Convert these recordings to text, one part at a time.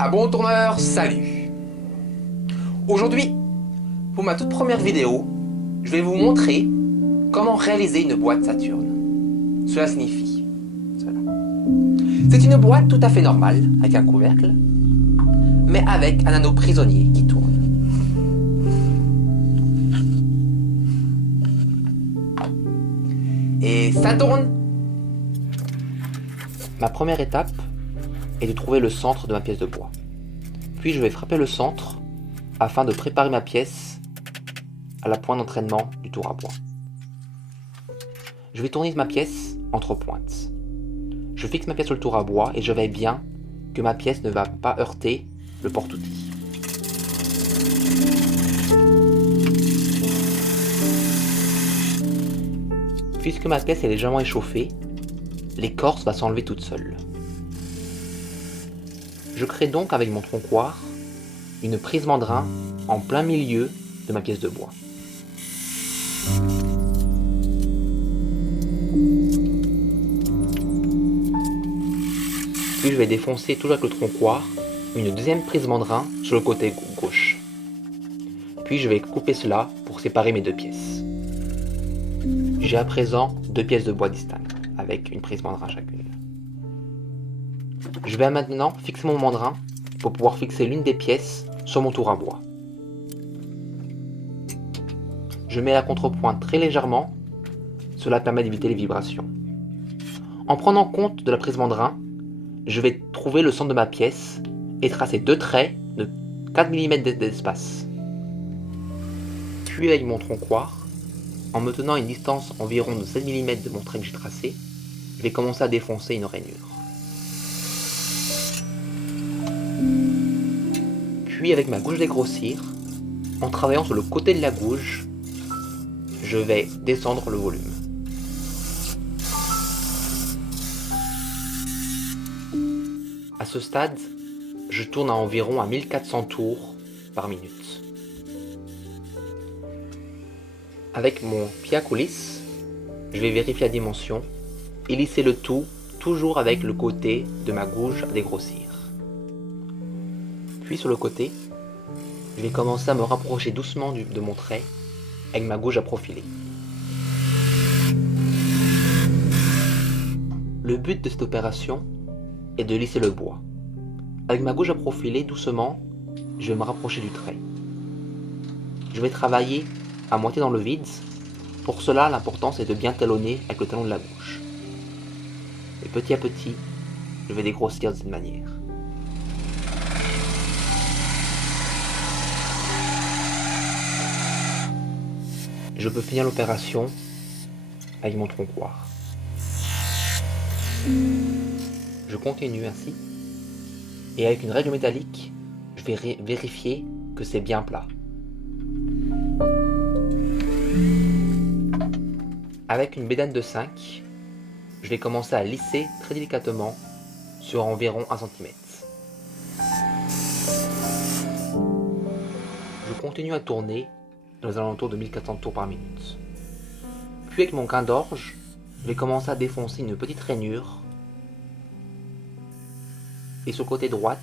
À bon tourneur, salut! Aujourd'hui, pour ma toute première vidéo, je vais vous montrer comment réaliser une boîte Saturne. Cela signifie cela. C'est une boîte tout à fait normale, avec un couvercle, mais avec un anneau prisonnier qui tourne. Et ça tourne! Ma première étape est de trouver le centre de ma pièce de bois. Puis je vais frapper le centre afin de préparer ma pièce à la pointe d'entraînement du tour à bois. Je vais tourner ma pièce entre pointes. Je fixe ma pièce sur le tour à bois et je veille bien que ma pièce ne va pas heurter le porte-outil. Puisque ma pièce est légèrement échauffée, l'écorce va s'enlever toute seule. Je crée donc avec mon troncoir une prise mandrin en plein milieu de ma pièce de bois. Puis je vais défoncer toujours avec le troncoir une deuxième prise mandrin sur le côté gauche. Puis je vais couper cela pour séparer mes deux pièces. J'ai à présent deux pièces de bois distinctes avec une prise mandrin chacune. Je vais maintenant fixer mon mandrin pour pouvoir fixer l'une des pièces sur mon tour à bois. Je mets la contrepointe très légèrement, cela permet d'éviter les vibrations. En prenant compte de la prise mandrin, je vais trouver le centre de ma pièce et tracer deux traits de 4 mm d'espace. Puis avec mon troncoir, en me tenant à une distance environ de 7 mm de mon trait que j'ai tracé, je vais commencer à défoncer une rainure. Puis avec ma gouge dégrossir, en travaillant sur le côté de la gouge, je vais descendre le volume. À ce stade, je tourne à environ 1400 tours par minute. Avec mon pied à coulisse, je vais vérifier la dimension et lisser le tout, toujours avec le côté de ma gouge à dégrossir. Puis sur le côté, je vais commencer à me rapprocher doucement de mon trait avec ma gouge à profiler. Le but de cette opération est de lisser le bois. Avec ma gouge à profiler doucement, je vais me rapprocher du trait. Je vais travailler à moitié dans le vide. Pour cela, l'important c'est de bien talonner avec le talon de la gouge. Et petit à petit, je vais dégrossir de cette manière. Je peux finir l'opération avec mon troncoir. Je continue ainsi, et avec une règle métallique, je vais vérifier que c'est bien plat. Avec une bédane de 5, je vais commencer à lisser très délicatement sur environ 1 cm. Je continue à tourner dans les alentours de 1400 tours par minute. Puis avec mon grain d'orge, je vais commencer à défoncer une petite rainure. Et sur le côté droite,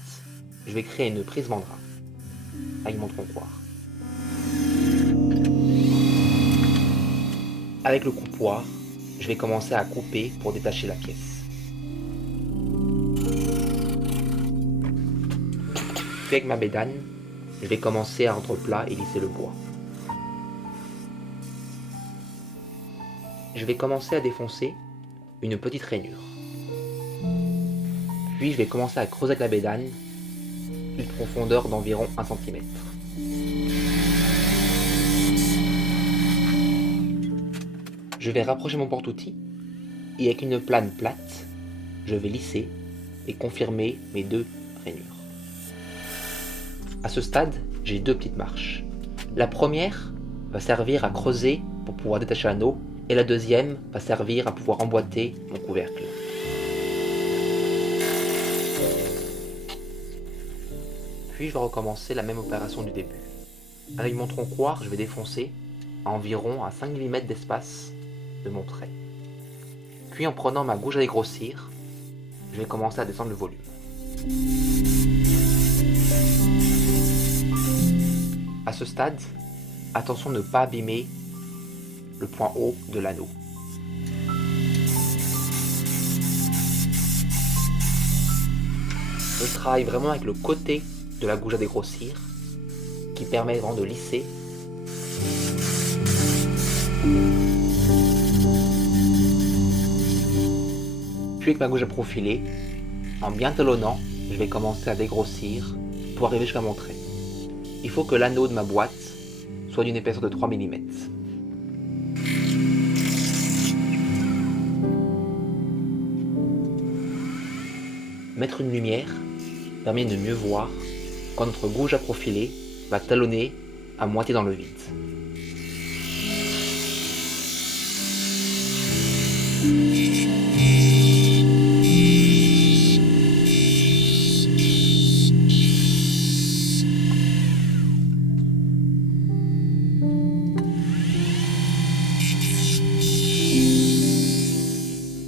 je vais créer une prise mandrin avec mon troncoir. Avec le coupoir, je vais commencer à couper pour détacher la pièce. Puis avec ma bédane, je vais commencer à rendre plat et lisser le bois. Je vais commencer à défoncer une petite rainure. Puis je vais commencer à creuser avec la bédane une profondeur d'environ 1 cm. Je vais rapprocher mon porte-outil et avec une plane plate, je vais lisser et confirmer mes deux rainures. À ce stade, j'ai deux petites marches. La première va servir à creuser pour pouvoir détacher l'anneau et la deuxième va servir à pouvoir emboîter mon couvercle. Puis je vais recommencer la même opération du début. Avec mon troncoir, je vais défoncer à environ 5 mm d'espace de mon trait. Puis en prenant ma gouge à dégrossir, je vais commencer à descendre le volume. ce stade, attention de ne pas abîmer le point haut de l'anneau. Je travaille vraiment avec le côté de la gouge à dégrossir qui permet vraiment de lisser. Puis avec ma gouge à profiler, en bien talonnant, je vais commencer à dégrossir pour arriver jusqu'à mon trait. Il faut que l'anneau de ma boîte soit d'une épaisseur de 3 mm. Mettre une lumière permet de mieux voir quand notre gouge à profiler va talonner à moitié dans le vide.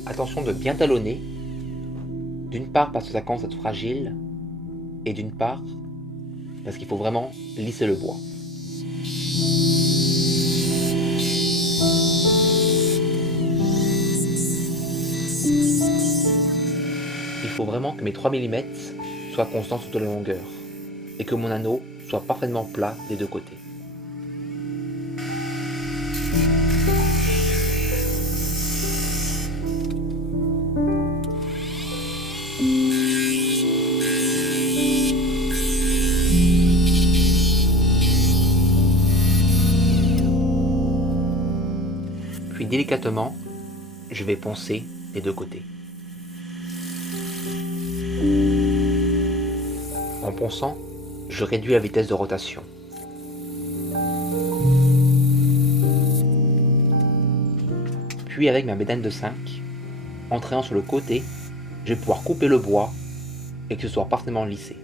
Attention de bien talonner, d'une part parce que ça commence à être fragile, et d'une part parce qu'il faut vraiment lisser le bois. Il faut vraiment que mes 3 mm soient constants sur toute la longueur, et que mon anneau soit parfaitement plat des deux côtés. Puis délicatement, je vais poncer les deux côtés. En ponçant, je réduis la vitesse de rotation. Puis avec ma bédane de 5, en trayant sur le côté, je vais pouvoir couper le bois et que ce soit parfaitement lissé.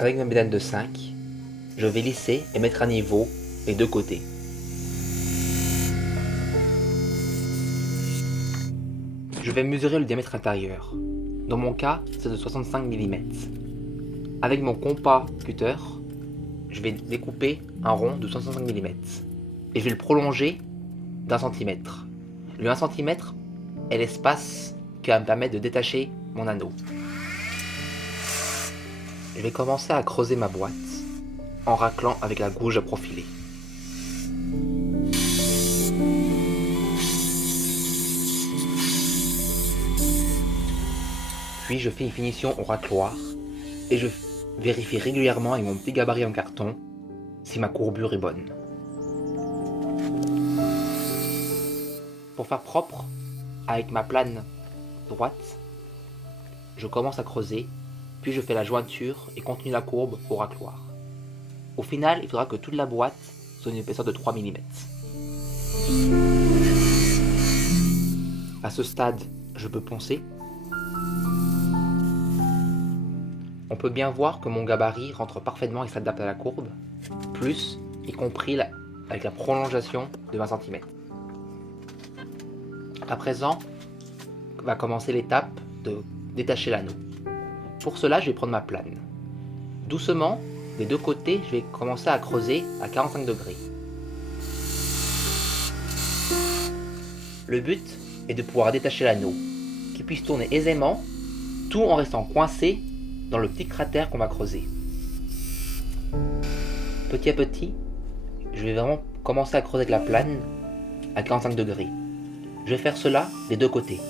Avec ma bédane de 5, je vais lisser et mettre à niveau les deux côtés. Je vais mesurer le diamètre intérieur. Dans mon cas, c'est de 65 mm. Avec mon compas cutter, je vais découper un rond de 65 mm et je vais le prolonger d'1 cm. Le 1 cm est l'espace qui va me permettre de détacher mon anneau. Je vais commencer à creuser ma boîte en raclant avec la gouge à profiler. Puis je fais une finition au racloir et je vérifie régulièrement avec mon petit gabarit en carton si ma courbure est bonne. Pour faire propre, avec ma plane droite, je commence à creuser, puis je fais la jointure et continue la courbe au racloir. Au final, il faudra que toute la boîte soit d'une épaisseur de 3 mm. À ce stade, je peux poncer. On peut bien voir que mon gabarit rentre parfaitement et s'adapte à la courbe, plus, y compris avec la prolongation de 20 cm. À présent, va commencer l'étape de détacher l'anneau. Pour cela, je vais prendre ma plane. Doucement, des deux côtés, je vais commencer à creuser à 45 degrés. Le but est de pouvoir détacher l'anneau, qui puisse tourner aisément, tout en restant coincé dans le petit cratère qu'on va creuser. Petit à petit, je vais vraiment commencer à creuser avec la plane à 45 degrés. Je vais faire cela des deux côtés.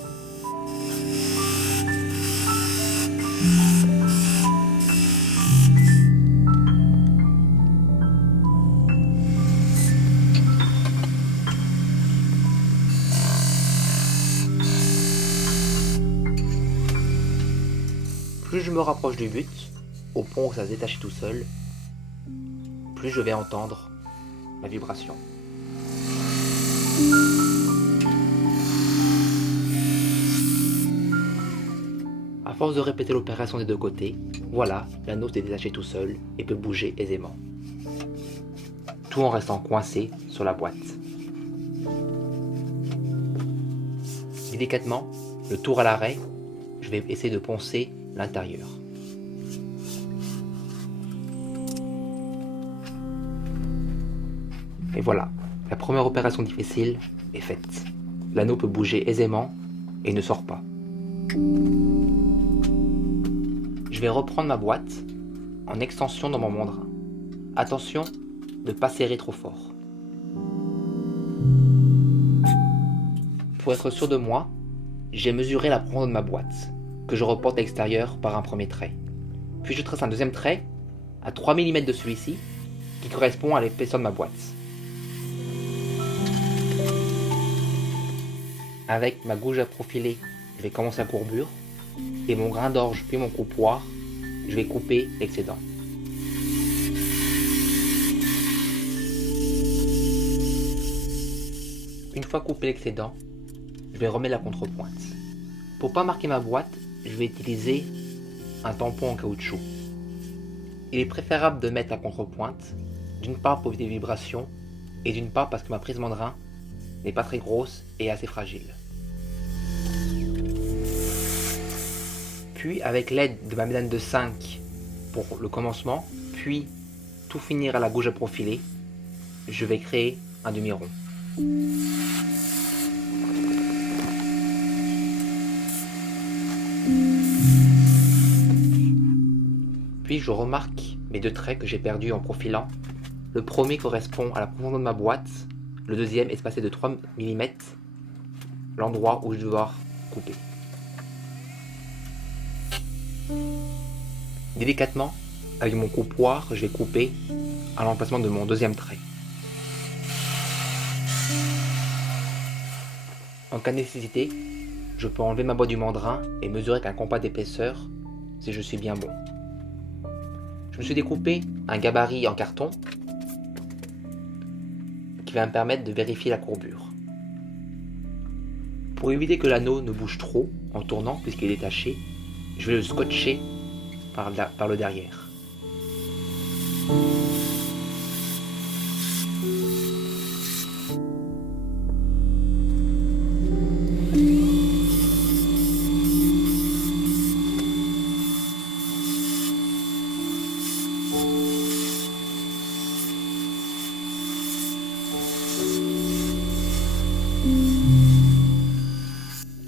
Plus je me rapproche du but, au point où ça se détache tout seul, plus je vais entendre la vibration. À force de répéter l'opération des deux côtés, voilà, l'anneau s'est détaché tout seul et peut bouger aisément. Tout en restant coincé sur la boîte. Délicatement, le tour à l'arrêt, je vais essayer de poncer l'intérieur. Et voilà, la première opération difficile est faite. L'anneau peut bouger aisément et ne sort pas. Je vais reprendre ma boîte en extension dans mon mandrin. Attention de ne pas serrer trop fort. Pour être sûr de moi, j'ai mesuré la profondeur de ma boîte, que je reporte à l'extérieur par un premier trait. Puis je trace un deuxième trait à 3 mm de celui-ci, qui correspond à l'épaisseur de ma boîte. Avec ma gouge à profiler, je vais commencer la courbure, et mon grain d'orge puis mon coupe-poire, je vais couper l'excédent. Une fois coupé l'excédent, je vais remettre la contrepointe. Pour pas marquer ma boîte, je vais utiliser un tampon en caoutchouc. Il est préférable de mettre la contrepointe, d'une part pour éviter les vibrations, et d'une part parce que ma prise mandrin n'est pas très grosse et assez fragile. Puis avec l'aide de ma médane de 5 pour le commencement, puis tout finir à la gouge à profiler, je vais créer un demi-rond. Puis je remarque mes deux traits que j'ai perdus en profilant. Le premier correspond à la profondeur de ma boîte, le deuxième est espacé de 3 mm, l'endroit où je vais devoir couper. Délicatement, avec mon coupe-poire, je vais couper à l'emplacement de mon deuxième trait. En cas de nécessité, je peux enlever ma boîte du mandrin et mesurer avec un compas d'épaisseur si je suis bien bon. Je me suis découpé un gabarit en carton qui va me permettre de vérifier la courbure. Pour éviter que l'anneau ne bouge trop en tournant puisqu'il est détaché, je vais le scotcher par le derrière.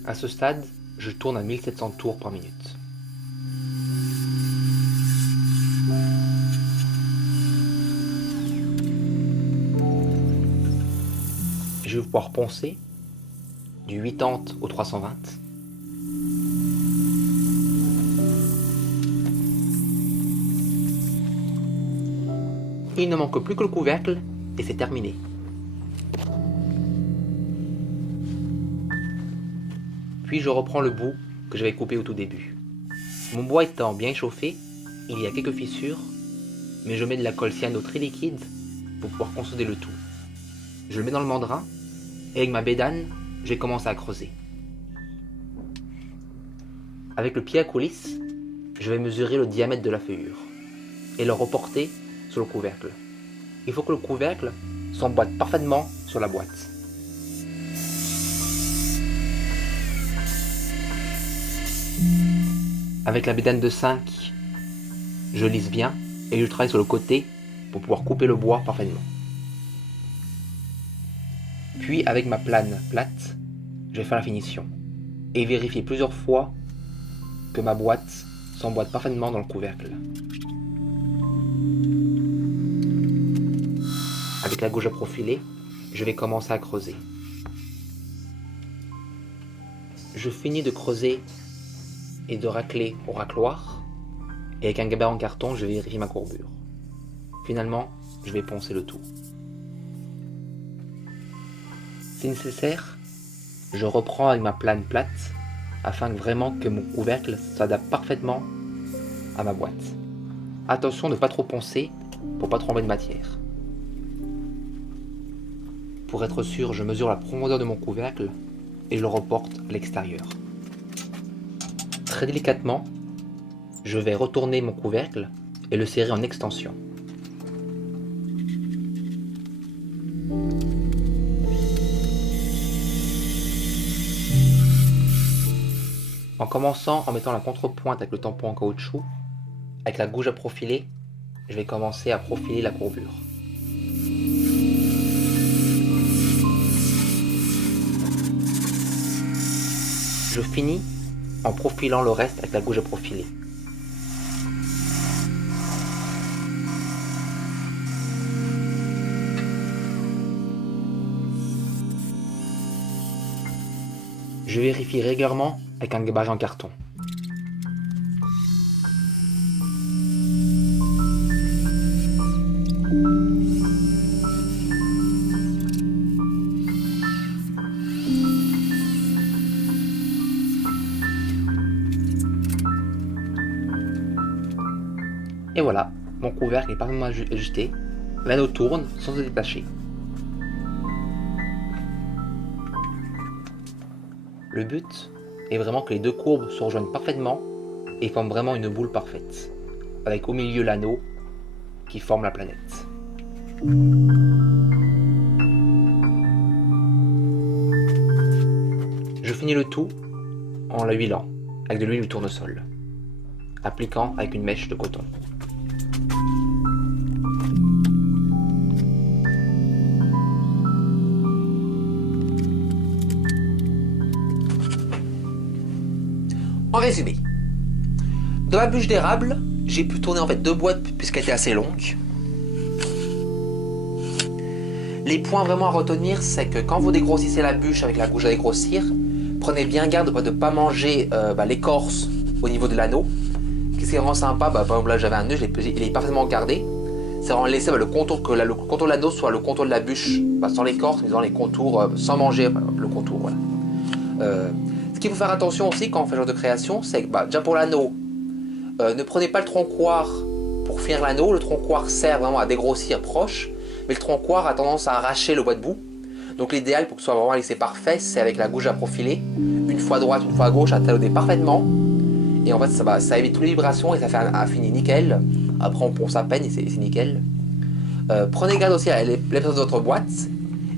À ce stade, je tourne à 1700 tours par minute. Je vais pouvoir poncer du 80 au 320. Il ne manque plus que le couvercle et c'est terminé. Puis je reprends le bout que j'avais coupé au tout début. Mon bois étant bien chauffé, il y a quelques fissures, mais je mets de la colle cyano très liquide pour pouvoir consolider le tout. Je le mets dans le mandrin et avec ma bédane, je vais commencer à creuser. Avec le pied à coulisse, je vais mesurer le diamètre de la feuillure et le reporter sur le couvercle. Il faut que le couvercle s'emboîte parfaitement sur la boîte. Avec la bédane de 5, je lisse bien et je travaille sur le côté pour pouvoir couper le bois parfaitement. Puis avec ma plane plate, je vais faire la finition et vérifier plusieurs fois que ma boîte s'emboîte parfaitement dans le couvercle. Avec la gouge à profiler, je vais commencer à creuser. Je finis de creuser et de racler au racloir, et avec un gabarit en carton, je vais vérifier ma courbure. Finalement, je vais poncer le tout. Si nécessaire, je reprends avec ma plane plate, afin vraiment que mon couvercle s'adapte parfaitement à ma boîte. Attention de ne pas trop poncer, pour pas trop enlever de matière. Pour être sûr, je mesure la profondeur de mon couvercle, et je le reporte à l'extérieur. Très délicatement, je vais retourner mon couvercle et le serrer en extension. En commençant en mettant la contrepointe avec le tampon en caoutchouc, avec la gouge à profiler, je vais commencer à profiler la courbure. Je finis en profilant le reste avec la gouge à profiler. Je vérifie régulièrement avec un gabarit en carton. Et voilà, mon couvercle est parfaitement ajusté. L'anneau tourne sans se détacher. Le but est vraiment que les deux courbes se rejoignent parfaitement et forment vraiment une boule parfaite, avec au milieu l'anneau qui forme la planète. Je finis le tout en la huilant avec de l'huile de tournesol, appliquant avec une mèche de coton. En résumé, dans ma bûche d'érable, j'ai pu tourner en fait 2 boîtes puisqu'elle était assez longue. Les points vraiment à retenir, c'est que quand vous dégrossissez la bûche avec la gouge à dégrossir, prenez bien garde de ne pas manger l'écorce au niveau de l'anneau. Ce qui est vraiment sympa, par exemple là j'avais un nœud, il est parfaitement gardé. C'est vraiment laisser le contour, que le contour de l'anneau soit le contour de la bûche, sans l'écorce, mais dans les contours, sans manger le contour. Voilà. Ce qu'il faut faire attention aussi quand on fait ce genre de création, c'est que déjà pour l'anneau, ne prenez pas le troncoir pour finir l'anneau. Le troncoir sert vraiment à dégrossir proche, mais le troncoir a tendance à arracher le bois de boue. Donc l'idéal pour que ce soit vraiment lissé parfait, c'est avec la gouge à profiler, une fois à droite, une fois à gauche, à talonner parfaitement. Et en fait ça évite toutes les vibrations et ça fait un fini nickel. Après on ponce à peine et c'est nickel. Prenez garde aussi à l'épaisseur de votre boîte.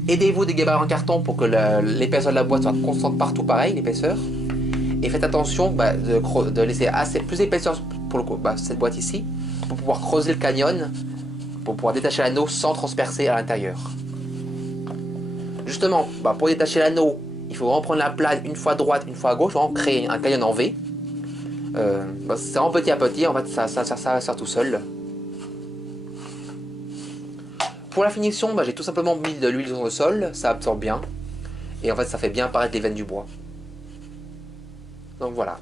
Aidez-vous des gabarits en carton pour que l'épaisseur de la boîte soit constante partout pareil, l'épaisseur. Et faites attention de laisser plus d'épaisseur pour cette boîte ici, pour pouvoir creuser le canyon, pour pouvoir détacher l'anneau sans transpercer à l'intérieur. Justement, pour détacher l'anneau, il faut vraiment prendre la plane une fois à droite, une fois à gauche, vraiment créer un canyon en V. C'est vraiment petit à petit, en fait ça va faire tout seul. Pour la finition, j'ai tout simplement mis de l'huile sur le sol, ça absorbe bien. Et en fait ça fait bien apparaître les veines du bois. Donc voilà.